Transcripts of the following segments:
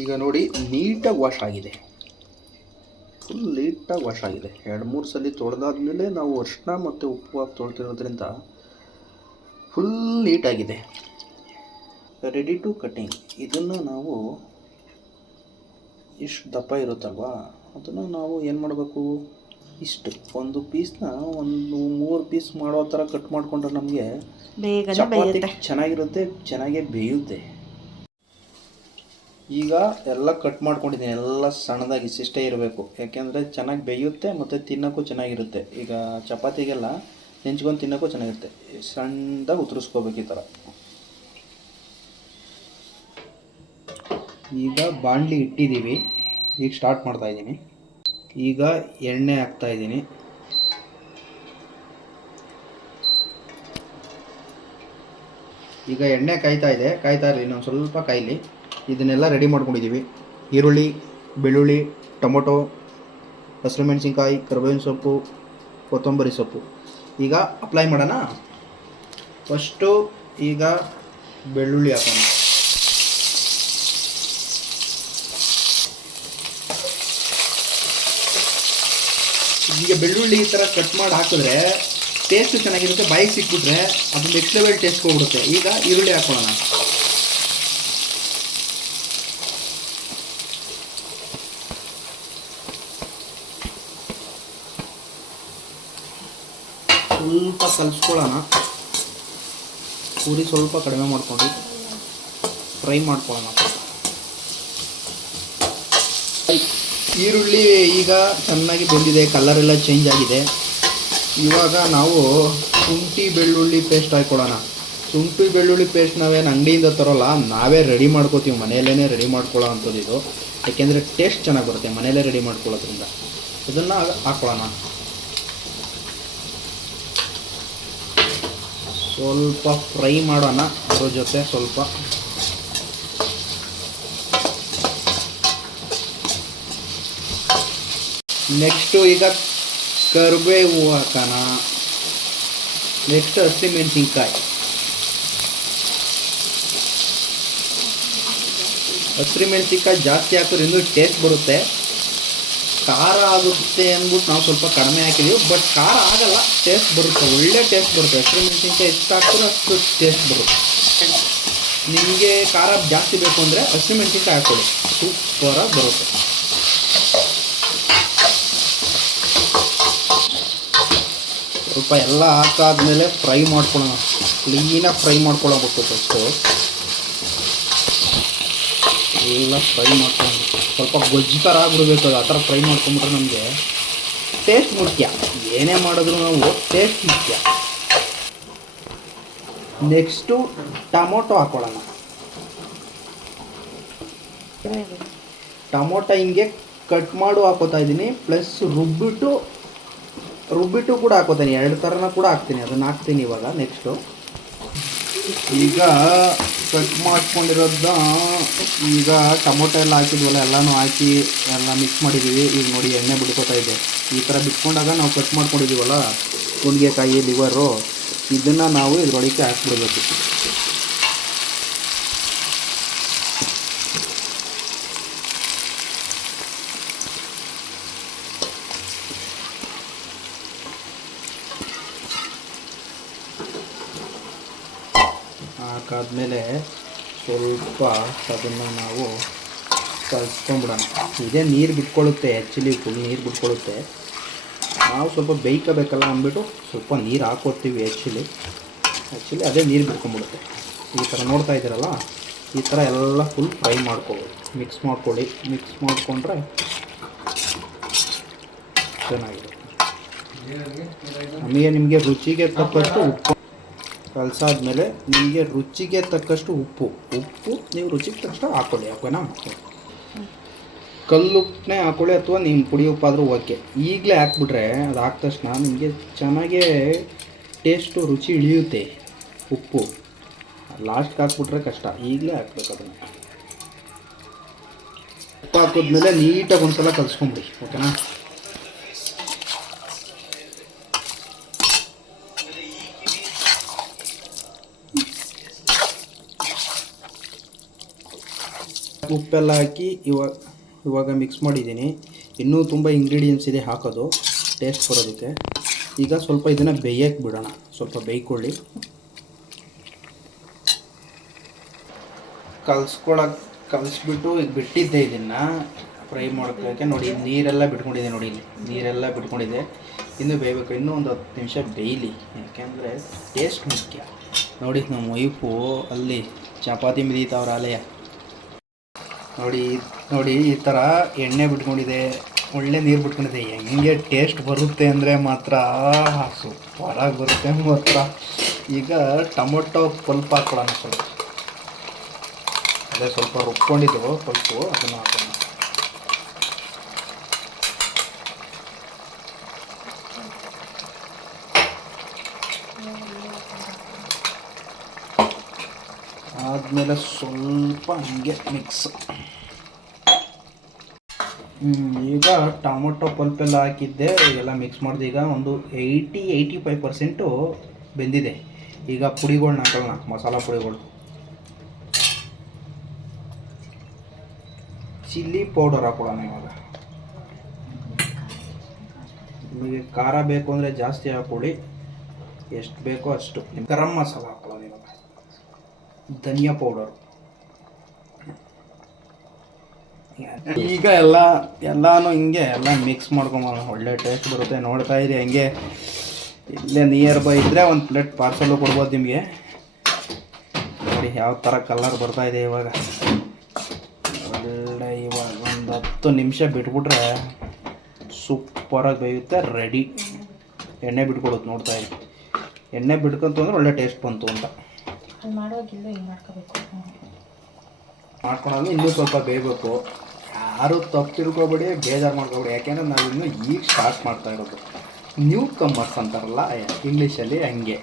ಈಗ ನೋಡಿ ನೀಟಾಗಿ ವಾಶ್ ಆಗಿದೆ, ಫುಲ್ ನೀಟಾಗಿ ವಾಶ್ ಆಗಿದೆ. 2-3 ಸಲ ತೊಳೆದಾದ್ಮೇಲೆ ನಾವು ಅರಿಶಿನ ಮತ್ತು ಉಪ್ಪು ಹಾಕಿ ತೊಳ್ತಿರೋದ್ರಿಂದ ಫುಲ್ ನೀಟಾಗಿದೆ. ರೆಡಿ ಟು ಕಟಿಂಗ್. ಇದನ್ನು ನಾವು ಇಷ್ಟು ದಪ್ಪ ಇರುತ್ತಲ್ವಾ, ಅದನ್ನು ನಾವು ಏನು ಮಾಡಬೇಕು, ಇಷ್ಟು ಒಂದು ಪೀಸ್ನ ಒಂದು 3 ಪೀಸ್ ಮಾಡೋ ಥರ ಕಟ್ ಮಾಡಿಕೊಂಡ್ರೆ ನಮಗೆ ಚಪಾತಿ ಚೆನ್ನಾಗಿರುತ್ತೆ, ಚೆನ್ನಾಗೇ ಬೇಯುತ್ತೆ. ಈಗ ಎಲ್ಲ ಕಟ್ ಮಾಡ್ಕೊಂಡಿದ್ದೀನಿ, ಎಲ್ಲ ಸಣ್ಣದಾಗಿ ಇಷ್ಟೇ ಇರಬೇಕು, ಯಾಕೆಂದರೆ ಚೆನ್ನಾಗಿ ಬೇಯುತ್ತೆ ಮತ್ತು ತಿನ್ನೋಕ್ಕೂ ಚೆನ್ನಾಗಿರುತ್ತೆ. ಈಗ ಚಪಾತಿಗೆಲ್ಲ ನೆಂಚ್ಕೊಂಡು ತಿನ್ನೋಕ್ಕೂ ಚೆನ್ನಾಗಿರುತ್ತೆ. ಸಣ್ಣದಾಗಿ ಉತ್ತರಿಸ್ಕೋಬೇಕು ಈ ಥರ. ಈಗ ಬಾಣಲಿ ಇಟ್ಟಿದ್ದೀವಿ, ಈಗ ಸ್ಟಾರ್ಟ್ ಮಾಡ್ತಾಯಿದ್ದೀನಿ. ಈಗ ಎಣ್ಣೆ ಹಾಕ್ತಾಯಿದ್ದೀನಿ. ಈಗ ಎಣ್ಣೆ ಕಾಯ್ತಾ ಇರಲಿ, ಇನ್ನೊಂದು ಸ್ವಲ್ಪ ಕಾಯಲಿ. ಇದನ್ನೆಲ್ಲ ರೆಡಿ ಮಾಡ್ಕೊಂಡಿದ್ದೀವಿ. ಈರುಳ್ಳಿ, ಬೆಳ್ಳುಳ್ಳಿ, ಟೊಮೊಟೊ, ಹಸಿರುಮೆಣಸಿನ್ಕಾಯಿ, ಕರಿಬೇವಿನ ಸೊಪ್ಪು, ಕೊತ್ತಂಬರಿ ಸೊಪ್ಪು. ಈಗ ಅಪ್ಲೈ ಮಾಡೋಣ. ಫಸ್ಟು ಈಗ ಬೆಳ್ಳುಳ್ಳಿ ಹಾಕೋಣ. ಈಗ ಬೆಳ್ಳುಳ್ಳಿ ಈ ಥರ ಕಟ್ ಮಾಡಿ ಹಾಕಿದ್ರೆ ಟೇಸ್ಟು ಚೆನ್ನಾಗಿರುತ್ತೆ. ಬಾಯಿಗೆ ಸಿಕ್ಬಿಟ್ರೆ ಅದು ನೆಕ್ಸ್ಟ್ ಲೆವೆಲ್ ಟೇಸ್ಟ್ ಹೋಗ್ಬಿಡುತ್ತೆ. ಈಗ ಈರುಳ್ಳಿ ಹಾಕೋಣ. ಸ್ವಲ್ಪ ಕಲಿಸ್ಕೊಳ್ಳೋಣ. ಪೂರಿ ಸ್ವಲ್ಪ ಕಡಿಮೆ ಮಾಡ್ಕೊಂಡು ಫ್ರೈ ಮಾಡ್ಕೊಳ್ಳೋಣ. ಈರುಳ್ಳಿ ಈಗ ಚೆನ್ನಾಗಿ ಬೆಂದಿದೆ, ಕಲರೆಲ್ಲ ಚೇಂಜ್ ಆಗಿದೆ. ಇವಾಗ ನಾವು ಶುಂಠಿ ಬೆಳ್ಳುಳ್ಳಿ ಪೇಸ್ಟ್ ಹಾಕ್ಕೊಳ್ಳೋಣ. ಶುಂಠಿ ಬೆಳ್ಳುಳ್ಳಿ ಪೇಸ್ಟ್ ನಾವೇನು ಅಂಗಡಿಯಿಂದ ತರೋಲ್ಲ, ನಾವೇ ರೆಡಿ ಮಾಡ್ಕೋತೀವಿ, ಮನೆಯಲ್ಲೇ ರೆಡಿ ಮಾಡ್ಕೊಳ್ಳೋ ಅಂಥದ್ದು ಇದು. ಯಾಕೆಂದರೆ ಟೇಸ್ಟ್ ಚೆನ್ನಾಗಿ ಬರುತ್ತೆ ಮನೆಯಲ್ಲೇ ರೆಡಿ ಮಾಡ್ಕೊಳ್ಳೋದ್ರಿಂದ. ಇದನ್ನು ಹಾಕ್ಕೊಳ್ಳೋಣ. ಸ್ವಲ್ಪ ಫ್ರೈ ಮಾಡೋಣ ಅದ್ರ ಜೊತೆ ಸ್ವಲ್ಪ. ನೆಕ್ಸ್ಟು ಈಗ ಕರಿಬೇವು ಹಾಕೋಣ. ನೆಕ್ಸ್ಟ್ ಹಸಿಮೆಣಸಿನ್ಕಾಯಿ. ಹಸಿಮೆಣಸಿನ್ಕಾಯಿ ಜಾಸ್ತಿ ಹಾಕಿದ್ರೆ ಇನ್ನೂ ಟೇಸ್ಟ್ ಬರುತ್ತೆ. ಖಾರ ಆಗುತ್ತೆ ಅಂದ್ಬಿಟ್ಟು ನಾವು ಸ್ವಲ್ಪ ಕಡಿಮೆ ಹಾಕಿದ್ದೀವಿ, ಬಟ್ ಖಾರ ಆಗಲ್ಲ, ಟೇಸ್ಟ್ ಬರುತ್ತೆ, ಒಳ್ಳೆ ಟೇಸ್ಟ್ ಬರುತ್ತೆ. ಹಸಿಮೆಣಸಿನ್ಕಾಯಿ ಎಷ್ಟು ಹಾಕಿದ್ರೆ ಅಷ್ಟು ಟೇಸ್ಟ್ ಬರುತ್ತೆ. ನಿಮಗೆ ಖಾರ ಜಾಸ್ತಿ ಬೇಕು ಅಂದರೆ ಹಸಿಮೆಣಸಿನ್ಕಾಯಿ ಹಾಕ್ಕೊಳ್ಳಿ, ಸೂಪರಾಗಿ ಬರುತ್ತೆ. ಸ್ವಲ್ಪ ಎಲ್ಲ ಹಾಕಾದ್ಮೇಲೆ ಫ್ರೈ ಮಾಡ್ಕೊಳ್ಳೋಣ. ಕ್ಲೀನಾಗಿ ಫ್ರೈ ಮಾಡ್ಕೊಳ್ಳೋಬೇಕು. ಫಸ್ಟು ಎಲ್ಲ ಫ್ರೈ ಮಾಡ್ಕೊಳ್ಳೋಣ. ಸ್ವಲ್ಪ ಗೊಜ್ಜು ಥರ ಆಗಿಬಿಡ್ಬೇಕು, ಅದು ಆ ಥರ ಫ್ರೈ ಮಾಡ್ಕೊಂಬಿಟ್ರೆ ನಮಗೆ ಟೇಸ್ಟ್ ಮುಖ್ಯ. ಏನೇ ಮಾಡಿದ್ರು ನಾವು ಟೇಸ್ಟ್ ಮುಖ್ಯ. ನೆಕ್ಸ್ಟು ಟೊಮೊಟೊ ಹಾಕ್ಕೊಳ್ಳೋಣ. ಟೊಮೊಟೊ ಹಿಂಗೆ ಕಟ್ ಮಾಡು ಹಾಕೋತಾ ಇದ್ದೀನಿ, ಪ್ಲಸ್ ರುಬ್ಬಿಟ್ಟು ಕೂಡ ಹಾಕೋತೀನಿ. 2 ಥರನ ಕೂಡ ಹಾಕ್ತೀನಿ, ಅದನ್ನು ಹಾಕ್ತೀನಿ ಇವಾಗ. ನೆಕ್ಸ್ಟು ಈಗ ಕಟ್ ಮಾಡ್ಕೊಂಡಿರೋದನ್ನ ಈಗ ಟೊಮೊಟೊ ಎಲ್ಲ ಹಾಕಿದ್ವಲ್ಲ, ಎಲ್ಲನೂ ಹಾಕಿ ಎಲ್ಲ ಮಿಕ್ಸ್ ಮಾಡಿದ್ದೀವಿ. ಈಗ ನೋಡಿ ಎಣ್ಣೆ ಬಿಡ್ಕೋತಾ ಇದೆ. ಈ ಥರ ಬಿಟ್ಕೊಂಡಾಗ ನಾವು ಕಟ್ ಮಾಡ್ಕೊಂಡಿದ್ದೀವಲ್ಲ ನುಗ್ಗೆಕಾಯಿ, ಲಿವರು, ಇದನ್ನು ನಾವು ಇದರೊಳಗೆ ಹಾಕ್ಬಿಡ್ಬೇಕು. ಹಾಕಾದ್ಮೇಲೆ ಸ್ವಲ್ಪ ಅದನ್ನು ನಾವು ಕಲಿಸ್ಕೊಂಡ್ಬಿಡೋಣ. ಇದೇ ನೀರು ಬಿಟ್ಕೊಳ್ಳುತ್ತೆ, ಆ್ಯಕ್ಚುಲಿ ಫುಲ್ ನೀರು ಬಿಟ್ಕೊಳ್ಳುತ್ತೆ. ನಾವು ಸ್ವಲ್ಪ ಬೇಯ್ಕೋಬೇಕಲ್ಲ ಅಂದ್ಬಿಟ್ಟು ಸ್ವಲ್ಪ ನೀರು ಹಾಕೋತೀವಿ. ಆ್ಯಕ್ಚುಲಿ ಅದೇ ನೀರು ಬಿಟ್ಕೊಂಡ್ಬಿಡುತ್ತೆ. ಈ ಥರ ನೋಡ್ತಾ ಇದ್ದೀರಲ್ಲ, ಈ ಥರ ಎಲ್ಲ ಫುಲ್ ಫ್ರೈ ಮಾಡ್ಕೊಳ್ಳಿ, ಮಿಕ್ಸ್ ಮಾಡಿಕೊಂಡ್ರೆ ಚೆನ್ನಾಗಿದೆ. ನಿಮಗೆ ರುಚಿಗೆ ತಕ್ಕಷ್ಟು ಉಪ್ಪು ಕಲಸಾದ್ಮೇಲೆ ನಿಮಗೆ ರುಚಿಗೆ ತಕ್ಕಷ್ಟು ಉಪ್ಪು ನೀವು ರುಚಿಗೆ ತಕ್ಕಷ್ಟು ಹಾಕ್ಕೊಳ್ಳಿ. ಓಕೆನಾ? ಕಲ್ಲುಪ್ಪನ್ನೇ ಹಾಕ್ಕೊಳ್ಳಿ, ಅಥವಾ ನೀವು ಪುಡಿ ಉಪ್ಪಾದರೂ ಓಕೆ. ಈಗಲೇ ಹಾಕ್ಬಿಟ್ರೆ ಅದು ಹಾಕಿದ ತಕ್ಷಣ ನಿಮಗೆ ಚೆನ್ನಾಗೇ ಟೇಸ್ಟು ರುಚಿ ಇಳಿಯುತ್ತೆ. ಉಪ್ಪು ಲಾಸ್ಟ್ಗೆ ಹಾಕ್ಬಿಟ್ರೆ ಕಷ್ಟ, ಈಗಲೇ ಹಾಕ್ಬೇಕು ಅದನ್ನು. ಉಪ್ಪು ಹಾಕಿದ್ಮೇಲೆ ನೀಟಾಗಿ ಒಂದು ಸಲ ಕಲಿಸ್ಕೊಂಬಿಡಿ. ಓಕೆನಾ? ಉಪ್ಪೆಲ್ಲ ಹಾಕಿ ಇವಾಗ ಮಿಕ್ಸ್ ಮಾಡಿದ್ದೀನಿ. ಇನ್ನೂ ತುಂಬ ಇಂಗ್ರೀಡಿಯೆಂಟ್ಸ್ ಇದೆ ಹಾಕೋದು ಟೇಸ್ಟ್ ಬರೋದಕ್ಕೆ. ಈಗ ಸ್ವಲ್ಪ ಇದನ್ನು ಬೇಯಕ್ಕೆ ಬಿಡೋಣ, ಸ್ವಲ್ಪ ಬೇಯ್ಕೊಳ್ಳಿ. ಕಲಿಸ್ಬಿಟ್ಟು ಈಗ ಬಿಟ್ಟಿದ್ದೆ ಇದನ್ನು ಫ್ರೈ ಮಾಡ್ಕೊಳ್ಳೋಕ್ಕೆ. ನೋಡಿ ನೀರೆಲ್ಲ ಬಿಟ್ಕೊಂಡಿದೆ, ನೋಡಿ ಇಲ್ಲಿ ನೀರೆಲ್ಲ ಬಿಟ್ಕೊಂಡಿದೆ. ಇನ್ನೂ ಬೇಯಬೇಕು, ಇನ್ನೂ ಒಂದು 10 ನಿಮಿಷ ಬೇಯಲಿ, ಯಾಕೆಂದರೆ ಟೇಸ್ಟ್ ಮುಖ್ಯ. ನೋಡಿ ನಮ್ಮ ವೈಫು ಅಲ್ಲಿ ಚಪಾತಿ ಮಿದೀತಾವ್ರ ಆಲಯ. ನೋಡಿ ಈ ಥರ ಎಣ್ಣೆ ಬಿಟ್ಕೊಂಡಿದೆ, ಒಳ್ಳೆ ನೀರು ಬಿಟ್ಕೊಂಡಿದೆ. ಹೆಂಗೆ ಟೇಸ್ಟ್ ಬರುತ್ತೆ ಅಂದರೆ ಮಾತ್ರ ಸೂಪರಾಗಿ ಬರುತ್ತೆ ಮಾತ್ರ. ಈಗ ಟೊಮೊಟೊ ಪಲ್ಪ್ ಹಾಕ್ಕೊಳ್ಳೋಣ ಸ್ವಲ್ಪ. ಅದೇ ಸ್ವಲ್ಪ ರುಬ್ಕೊಂಡಿದ್ದು ಪಲ್ಪು, ಅದನ್ನು ಹಾಕೋಣ. ಆದಮೇಲೆ ಸ್ವಲ್ಪ ಹಂಗೆ ಮಿಕ್ಸ್. ಈಗ ಟೊಮೊಟೊ ಪಲ್ಪೆಲ್ಲ ಹಾಕಿದ್ದೆ, ಎಲ್ಲ ಮಿಕ್ಸ್ ಮಾಡಿದೆ. ಈಗ ಒಂದು 80-85% ಬೆಂದಿದೆ. ಈಗ ಪುಡಿಗಳ್ನ ಹಾಕೋಣ, ಮಸಾಲ ಪುಡಿಗಳು. ಚಿಲ್ಲಿ ಪೌಡರ್ ಹಾಕೊಳ್ಳೋಣ ಇವಾಗ. ನಿಮಗೆ ಖಾರ ಬೇಕು ಅಂದರೆ ಜಾಸ್ತಿ ಹಾಕೊಳ್ಳಿ, ಎಷ್ಟು ಬೇಕೋ ಅಷ್ಟು. ಗರಂ ಮಸಾಲ ಹಾಕೊಳ್ಳೋಣ ಇವಾಗ. ಧನಿಯಾ ಪೌಡರ್. ಈಗ ಎಲ್ಲಾನು ಹಿಂಗೆ ಎಲ್ಲ ಮಿಕ್ಸ್ ಮಾಡ್ಕೊಂಬೋಣ, ಒಳ್ಳೆ ಟೇಸ್ಟ್ ಬರುತ್ತೆ. ನೋಡ್ತಾ ಇರಿ ಹಂಗೆ. ಇಲ್ಲೇ ನಿಯರ್ ಬೈ ಇದ್ದರೆ ಒಂದು ಪ್ಲೇಟ್ ಪಾರ್ಸಲ್ಲು ಕೊಡ್ಬೋದು ನಿಮಗೆ. ನೋಡಿ ಯಾವ ಥರ ಕಲರ್ ಬರ್ತಾ ಇದೆ ಇವಾಗ. ಒಳ್ಳೆ ಇವಾಗ ಒಂದು 10 ನಿಮಿಷ ಬಿಟ್ಬಿಟ್ರೆ ಸೂಪರಾಗಿ ಬೇಯುತ್ತೆ, ರೆಡಿ. ಎಣ್ಣೆ ಬಿಟ್ಕೊಡುತ್ತೆ, ನೋಡ್ತಾ ಇರಿ. ಎಣ್ಣೆ ಬಿಟ್ಕೊಂತು ಅಂದರೆ ಒಳ್ಳೆ ಟೇಸ್ಟ್ ಬಂತು ಅಂತ. ಮಾಡ್ಕೊಂಡಾಗ ಇನ್ನೂ ಸ್ವಲ್ಪ ಬೇಯಬೇಕು. ಯಾರು ತಪ್ಪು ತಿಳ್ಕೊಬೇಡಿ, ಬೇಜಾರು ಮಾಡ್ಕೊಬೇಡಿ. ಯಾಕೆಂದರೆ ನಾವಿನ್ನೂ ಈಗ ಸ್ಟಾರ್ಟ್ ಮಾಡ್ತಾ ಇರೋದು. ನ್ಯೂ ಕಮ್ಮರ್ಸ್ ಅಂತಾರಲ್ಲ ಇಂಗ್ಲೀಷಲ್ಲಿ, ಹಂಗೆ.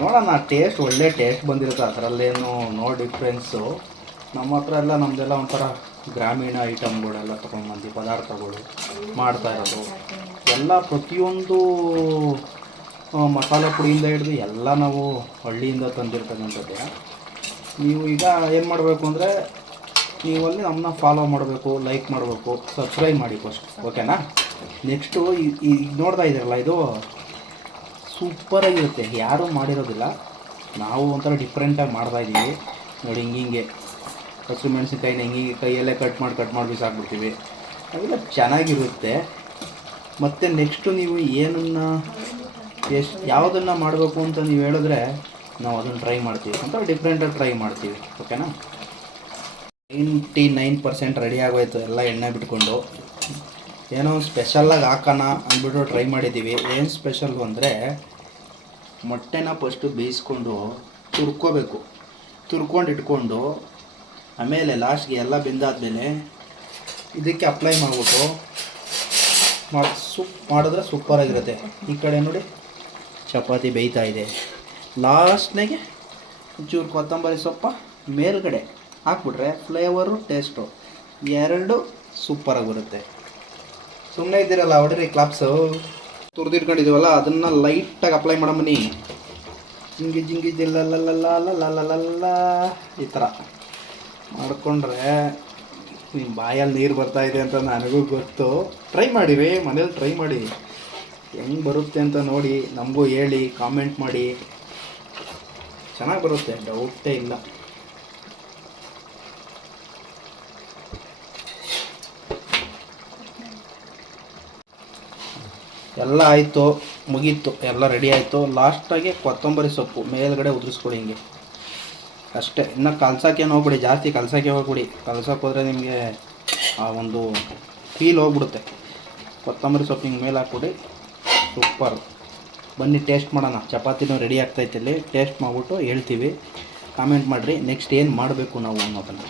ನೋಡೋಣ, ಟೇಸ್ಟ್ ಒಳ್ಳೆ ಟೇಸ್ಟ್ ಬಂದಿರುತ್ತೆ, ಅದರಲ್ಲೇನು ನೋ ಡಿಫ್ರೆನ್ಸು. ನಮ್ಮ ಹತ್ರ ಎಲ್ಲ ನಮ್ಮದೆಲ್ಲ ಒಂಥರ ಗ್ರಾಮೀಣ ಐಟಮ್ಗಳೆಲ್ಲ ತೊಗೊಂಡ್ಬಂದು ಪದಾರ್ಥಗಳು ಮಾಡ್ತಾ ಇರೋದು. ಎಲ್ಲ ಪ್ರತಿಯೊಂದು ಮಸಾಲೆ ಪುಡಿಯಿಂದ ಹಿಡಿದು ಎಲ್ಲ ನಾವು ಹಳ್ಳಿಯಿಂದ ತಂದಿರ್ತಕ್ಕಂಥದ್ದೇ. ನೀವು ಈಗ ಏನು ಮಾಡಬೇಕು ಅಂದರೆ, ನೀವಲ್ಲಿ ನಮ್ಮನ್ನ ಫಾಲೋ ಮಾಡಬೇಕು, ಲೈಕ್ ಮಾಡಬೇಕು, ಸಬ್ಸ್ಕ್ರೈಬ್ ಮಾಡಿ ಫಸ್ಟ್, ಓಕೆನಾ? ನೆಕ್ಸ್ಟು ಈಗ ನೋಡ್ತಾ ಇದ್ದೀರಲ್ಲ, ಇದು ಸೂಪರಾಗಿರುತ್ತೆ, ಯಾರೂ ಮಾಡಿರೋದಿಲ್ಲ. ನಾವು ಒಂಥರ ಡಿಫ್ರೆಂಟಾಗಿ ಮಾಡ್ತಾಯಿದ್ದೀವಿ. ನೋಡಿ ಹಿಂಗೆ ಹಸಿರು ಮೆಣಸಿನ್ಕಾಯಿನ ಹಿಂಗೆ ಕೈಯಲ್ಲೇ ಕಟ್ ಮಾಡಿ ಬಿಸಾಕ್ಬಿಡ್ತೀವಿ. ಅವೆಲ್ಲ ಚೆನ್ನಾಗಿರುತ್ತೆ. ಮತ್ತು ನೆಕ್ಸ್ಟು ನೀವು ಏನನ್ನು ಯಾವುದನ್ನು ಮಾಡಬೇಕು ಅಂತ ನೀವು ಹೇಳಿದ್ರೆ ನಾವು ಅದನ್ನು ಟ್ರೈ ಮಾಡ್ತೀವಿ, ಅಂತ ಡಿಫ್ರೆಂಟಾಗಿ ಟ್ರೈ ಮಾಡ್ತೀವಿ, ಓಕೆನಾ? 99% ರೆಡಿ ಆಗೋಯ್ತು, ಎಲ್ಲ ಎಣ್ಣೆ ಬಿಟ್ಕೊಂಡು. ಏನೋ ಸ್ಪೆಷಲಾಗಿ ಹಾಕೋಣ ಅಂದ್ಬಿಟ್ಟು ಟ್ರೈ ಮಾಡಿದ್ದೀವಿ. ಏನು ಸ್ಪೆಷಲ್ಲು ಅಂದರೆ, ಮೊಟ್ಟೆನ ಫಸ್ಟು ಬೇಯಿಸ್ಕೊಂಡು ತುರ್ಕೊಂಡು ಇಟ್ಕೊಂಡು, ಆಮೇಲೆ ಲಾಸ್ಟ್ಗೆ ಎಲ್ಲ ಬೆಂದಾದ್ಮೇಲೆ ಇದಕ್ಕೆ ಅಪ್ಲೈ ಮಾಡಿಬಿಟ್ಟು ಮಾಡಿದ್ರೆ ಸೂಪರಾಗಿರುತ್ತೆ. ಈ ಕಡೆ ನೋಡಿ ಚಪಾತಿ ಬೇಯ್ತಾ ಇದೆ. ಲಾಸ್ಟ್ನಾಗೆ ಒಂಚೂರು ಕೊತ್ತಂಬರಿ ಸೊಪ್ಪು ಮೇಲ್ಗಡೆ ಹಾಕ್ಬಿಟ್ರೆ ಫ್ಲೇವರು ಟೇಸ್ಟು ಎರಡು ಸೂಪರಾಗಿ ಬರುತ್ತೆ. ಸುಮ್ಮನೆ ಇದ್ದೀರಲ್ಲ, ಹೊಡ್ರಿ ಕ್ಲಾಪ್ಸು. ತುರಿದಿಟ್ಕೊಂಡಿದ್ದೀವಲ್ಲ ಅದನ್ನು ಲೈಟಾಗಿ ಅಪ್ಲೈ ಮಾಡಮ್ಮನಿ. ಜಿಂಗಿಜಿಲ್ಲ ಈ ಥರ ಮಾಡಿಕೊಂಡ್ರೆ ನಿಮ್ಮ ಬಾಯಲ್ಲಿ ನೀರು ಬರ್ತಾಯಿದೆ ಅಂತ ನನಗೂ ಗೊತ್ತು. ಟ್ರೈ ಮಾಡಿರಿ, ಮನೇಲಿ ಟ್ರೈ ಮಾಡಿ, ಹೆಂಗೆ ಬರುತ್ತೆ ಅಂತ ನೋಡಿ ನಮಗೂ ಹೇಳಿ, ಕಾಮೆಂಟ್ ಮಾಡಿ. ಚೆನ್ನಾಗಿ ಬರುತ್ತೆ, ಡೌಟೇ ಇಲ್ಲ. ಎಲ್ಲ ಆಯಿತು, ಮುಗೀತು, ಎಲ್ಲ ರೆಡಿ ಆಯಿತು. ಲಾಸ್ಟಾಗಿ ಕೊತ್ತಂಬರಿ ಸೊಪ್ಪು ಮೇಲ್ಗಡೆ ಉದುರಿಸ್ಕೊಡಿ ಹಿಂಗೆ ಅಷ್ಟೇ. ಇನ್ನು ಕಲ್ಸೋಕ್ಕೇನು ಹೋಗ್ಬಿಡಿ, ಜಾಸ್ತಿ ಕಲ್ಸೋಕ್ಕೆ ಹೋಗ್ಬಿಡಿ. ಕಲ್ಸೋಕೆ ಹೋದರೆ ನಿಮಗೆ ಆ ಒಂದು ಫೀಲ್ ಹೋಗ್ಬಿಡುತ್ತೆ. ಕೊತ್ತಂಬರಿ ಸೊಪ್ಪು ಹಿಂಗೆ ಮೇಲೆ ಹಾಕ್ಬಿಡಿ, ಸೂಪರ್. ಬನ್ನಿ ಟೇಸ್ಟ್ ಮಾಡೋಣ. ಚಪಾತಿನೂ ರೆಡಿ ಆಗ್ತಾಯಿತ್ತು, ಇಲ್ಲಿ ಟೇಸ್ಟ್ ಮಾಡಿಬಿಟ್ಟು ಹೇಳ್ತೀವಿ. ಕಾಮೆಂಟ್ ಮಾಡಿರಿ ನೆಕ್ಸ್ಟ್ ಏನು ಮಾಡಬೇಕು ನಾವು ಅನ್ನೋದನ್ನು.